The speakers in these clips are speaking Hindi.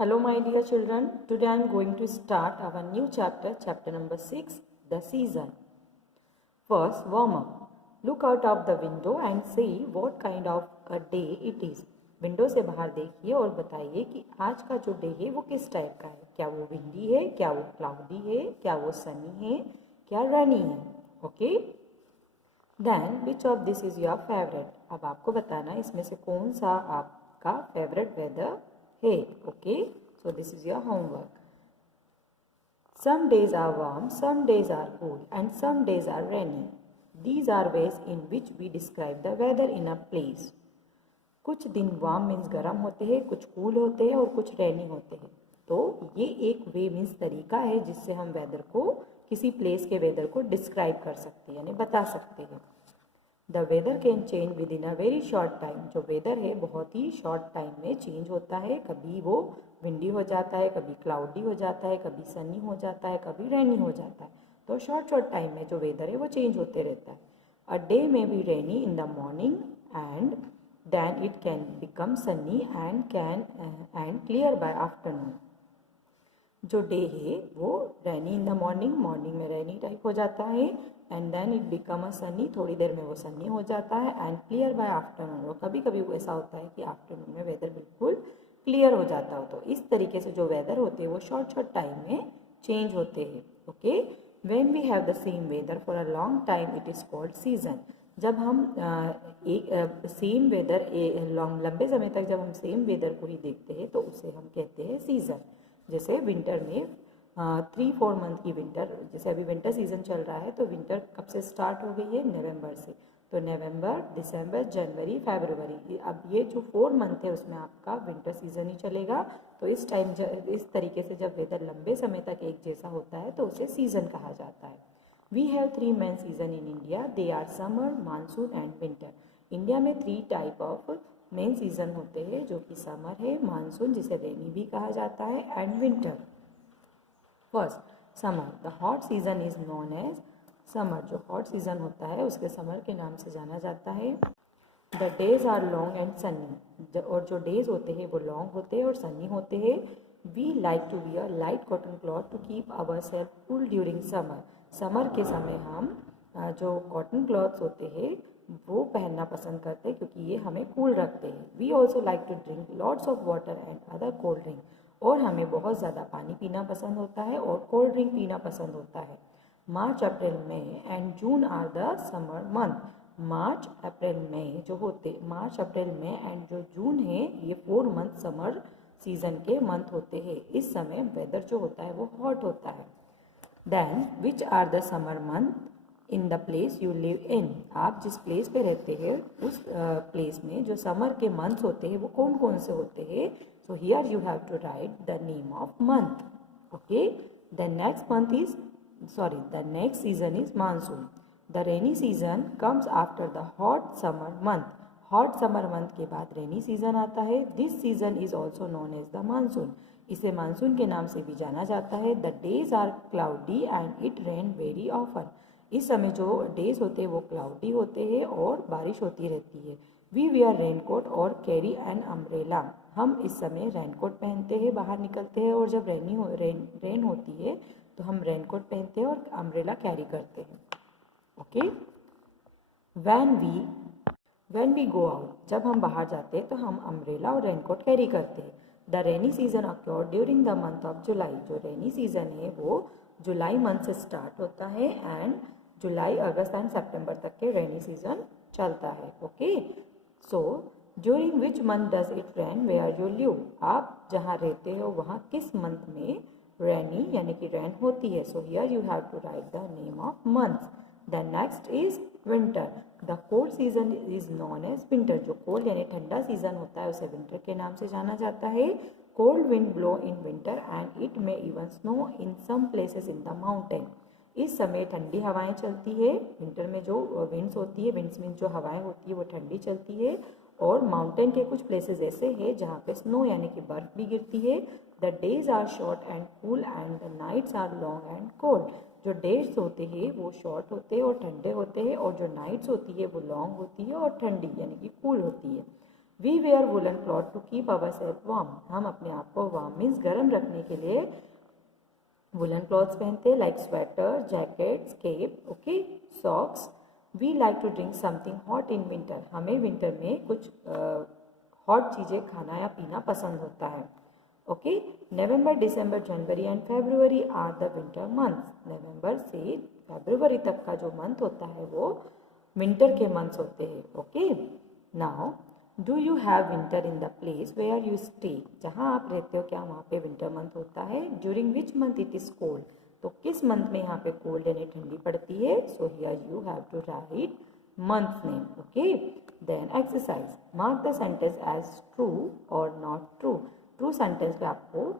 Hello my dear children, today I am going to start our new chapter, chapter number 6, the season. First, warm up. Look out of the window and say what kind of a day it is. Window से बाहर देखिए और बताइए कि आज का जो डे है वो किस टाइप का है. क्या वो विंडी है, क्या वो क्लाउडी है, क्या वो सनी है, क्या रनी है. Okay. Then which of this is your favourite. अब आपको बताना इसमें से कौन सा आपका फेवरेट वेदर है. Okay. So this is your homework. Some days are warm, some days are cool, and some days are rainy. These are ways in which we describe the weather in a place. कुछ दिन वार्म मीन्स गर्म होते हैं, कुछ कूल होते हैं और कुछ रेनी होते हैं. तो ये एक वे मीन्स तरीका है जिससे हम वेदर को, किसी प्लेस के वेदर को डिस्क्राइब कर सकते हैं, यानी बता सकते हैं. The weather can change within a very short time. जो वेदर है बहुत ही शॉर्ट टाइम में चेंज होता है. कभी वो विंडी हो जाता है, कभी क्लाउडी हो जाता है, कभी सनी हो जाता है, कभी रेनी हो जाता है. तो शॉर्ट टाइम में जो वेदर है वो चेंज होते रहता है. A day may be rainy in the morning and then it can become sunny and clear by afternoon. जो डे है वो रेनी इन द मॉर्निंग में रेनी टाइप हो जाता है and then it become a sunny, थोड़ी देर में वो सनी हो जाता है एंड क्लियर बाय आफ्टरनून. और कभी कभी ऐसा होता है कि आफ्टरनून में वेदर बिल्कुल क्लियर हो जाता हो. तो इस तरीके से जो वेदर होते हैं वो शॉर्ट टाइम में चेंज होते हैं. Okay. When we have the same weather for a long time it is called season. जब हम एक सेम वेदर लंबे समय तक जब हम सेम वेदर को ही देखते हैं तो उसे हम कहते हैं सीज़न. जैसे विंटर में 3-4 मंथ की विंटर, जैसे अभी विंटर सीजन चल रहा है तो विंटर कब से स्टार्ट हो गई है, नवंबर से. तो नवंबर, दिसंबर, जनवरी, फरवरी, अब ये जो 4 मंथ है उसमें आपका विंटर सीजन ही चलेगा. तो इस टाइम इस तरीके से जब वेदर लंबे समय तक एक जैसा होता है तो उसे सीजन कहा जाता है. We have 3 main season in India. They are summer, monsoon and winter. India में 3 टाइप ऑफ मेन सीजन होते हैं जो कि समर है, मानसून जिसे रेनी भी कहा जाता है, and winter. First, summer. The hot season is known as summer. जो हॉट सीजन होता है उसके समर के नाम से जाना जाता है. The days are long and sunny. और जो डेज होते हैं वो लॉन्ग होते हैं और सनी होते हैं. We like to wear light cotton cloth to keep our self cool during summer. Summer के समय हम जो कॉटन क्लॉथ्स होते हैं वो पहनना पसंद करते हैं क्योंकि ये हमें कूल रखते हैं. We also like to drink lots of water and other cold drink. और हमें बहुत ज़्यादा पानी पीना पसंद होता है और कोल्ड ड्रिंक पीना पसंद होता है. March, April, May and June are the summer month. मार्च, अप्रैल, मई जो होते, मार्च, अप्रैल, मई एंड जो जून है ये 4 मंथ समर सीजन के मंथ होते हैं. इस समय वेदर जो होता है वो हॉट होता है. Then which are the summer month in the place you live in. आप जिस प्लेस पे रहते हैं उस प्लेस में जो समर के मंथ्स होते हैं वो कौन कौन से होते हैं. So here you have to write the name of month. Okay. The next season is monsoon. The rainy season comes after the hot summer month. Hot summer month के बाद रेनी सीजन आता है. This season is also known as the monsoon. इसे मानसून के नाम से भी जाना जाता है. The days are cloudy and it rain very often. इस समय जो डेज होते हैं वो क्लाउडी होते हैं और बारिश होती रहती है. वी वियर रेनकोट और कैरी एन अम्ब्रेला. हम इस समय रेनकोट पहनते हैं, बाहर निकलते हैं, और जब रेन होती है तो हम रेनकोट पहनते हैं और अम्ब्रेला कैरी करते हैं. Okay. When we go out. जब हम बाहर जाते हैं तो हम अम्ब्रेला और रेनकोट कैरी करते हैं. The rainy season acquire during the month of July. जो रेनी सीजन है वो जुलाई मंथ से स्टार्ट होता है एंड जुलाई, अगस्त एंड सितंबर तक के रेनी सीजन चलता है. Okay. So during which month does it rain where you live. आप जहाँ रहते हो वहाँ किस मंथ में रेनी यानी कि रेन होती है. So here you have to write the name of months. The next is winter. The cold season is known as winter. जो कोल्ड यानी ठंडा सीजन होता है उसे विंटर के नाम से जाना जाता है. Cold wind blow in winter and it may even snow in some places in the mountain. इस समय ठंडी हवाएं चलती है. विंटर में जो विंड्स होती है, विंड्स मीन्स जो हवाएं होती है वो ठंडी चलती है. और माउंटेन के कुछ प्लेसेस ऐसे हैं जहाँ पे स्नो यानी कि बर्फ भी गिरती है. The days are short and cool and the nights are long and cold. जो डेज होते हैं वो शॉर्ट होते हैं और ठंडे होते हैं और जो नाइट्स होती है वो लॉन्ग होती है और ठंडी यानी कि कूल होती है. We wear woollen cloth to keep our self warm, हम अपने आप को वार्म मीन्स गर्म रखने के लिए वुलन क्लॉथ्स पहनते हैं, like sweater, jackets, cape, okay, socks. We like to drink something hot in winter, हमें विंटर में कुछ हॉट चीज़ें खाना या पीना पसंद होता है, okay. November, December, January and February are the winter months, नवंबर से फरवरी तक का जो मंथ होता है वो विंटर के मंथ्स होते हैं, okay. Now do you have winter in the place where you stay, जहाँ आप रहते हो क्या वहाँ पे विंटर मंथ होता है? During which month it is cold, तो किस मंथ में यहाँ पे कोल्ड यानी ठंडी पड़ती है? So here you have to write month name, okay. Then exercise, mark the sentence as true और नॉट ट्रू, ट्रू सेंटेंस पे आपको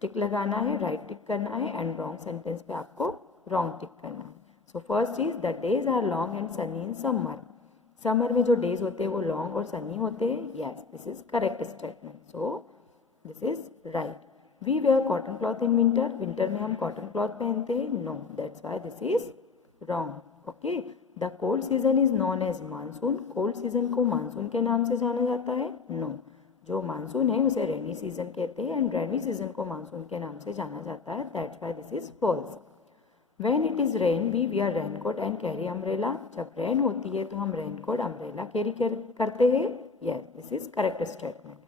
टिक लगाना है, राइट टिक करना है, एंड रॉन्ग सेंटेंस पे आपको रॉन्ग टिक करना है। So first is the days are long and sunny in summer, summer में जो डेज होते हैं वो लॉन्ग और सनी होते हैं, yes this is correct statement, so this is right. We wear cotton cloth in winter, winter में हम कॉटन क्लॉथ पहनते हैं, no that's why this is wrong, okay. The cold season is known as monsoon, cold season को मानसून के नाम से जाना जाता है, नो, जो मानसून है उसे रेनी सीजन कहते हैं एंड रेनी सीजन को मानसून के नाम से जाना जाता है, that's why this is false. When it is rain, we wear raincoat and carry umbrella, जब रेन होती है तो हम रेनकोट अम्ब्रेला कैरी करते हैं, yes this is correct statement.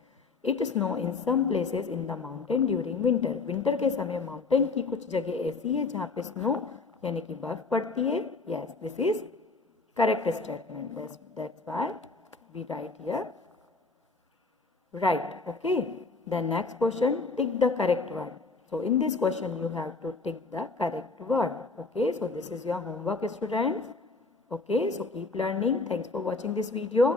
It snow in some places in the mountain during winter, winter के समय माउंटेन की कुछ जगह ऐसी है जहाँ पे स्नो यानी कि बर्फ पड़ती है, yes this is correct statement, that's why we write here right, okay. The next question, tick the correct word. So in this question you have to tick the correct word, okay. So this is your homework students, okay. So keep learning. Thanks for watching this video.